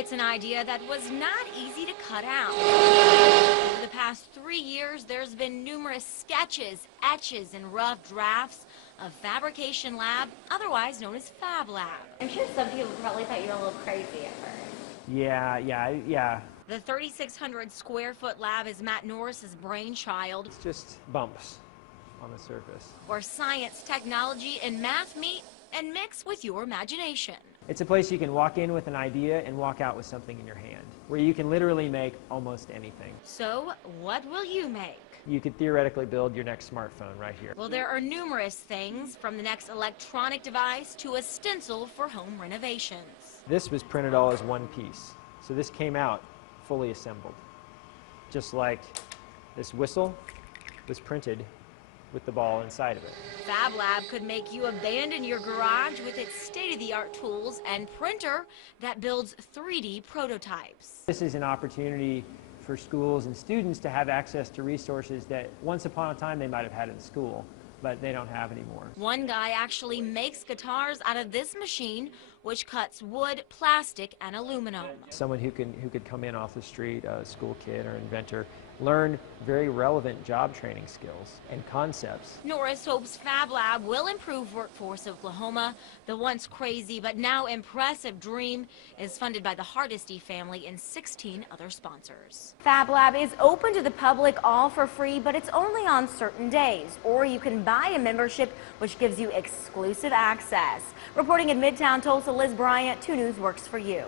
It's an idea that was not easy to cut out. Over the past 3 years, there's been numerous sketches, etches, and rough drafts of Fabrication Lab, otherwise known as Fab Lab. I'm sure some people probably thought you were a little crazy at first. Yeah. The 3,600 square foot lab is Matt Norris's brainchild, It's just bumps on the surface. where science, technology, and math meet and mix with your imagination. It's a place you can walk in with an idea and walk out with something in your hand, where you can literally make almost anything. So, what will you make? You could theoretically build your next smartphone right here. Well, there are numerous things, from the next electronic device to a stencil for home renovations. This was printed all as one piece, so this came out fully assembled. Just like this whistle was printed with the ball inside of it. Fab Lab could make you abandon your garage with its state-of-the-art tools and printer that builds 3D prototypes. This is an opportunity for schools and students to have access to resources that once upon a time they might have had in school, but they don't have anymore. One guy actually makes guitars out of this machine, which cuts wood, plastic, and aluminum. Someone who could come in off the street, a school kid or inventor, learn very relevant job training skills and concepts. Norris hopes Fab Lab will improve Workforce Oklahoma. The once crazy but now impressive dream is funded by the Hardesty family and 16 other sponsors. Fab Lab is open to the public all for free, but it's only on certain days. Or you can buy a membership, which gives you exclusive access. Reporting in Midtown Tulsa, Liz Bryant, 2 News Works for you.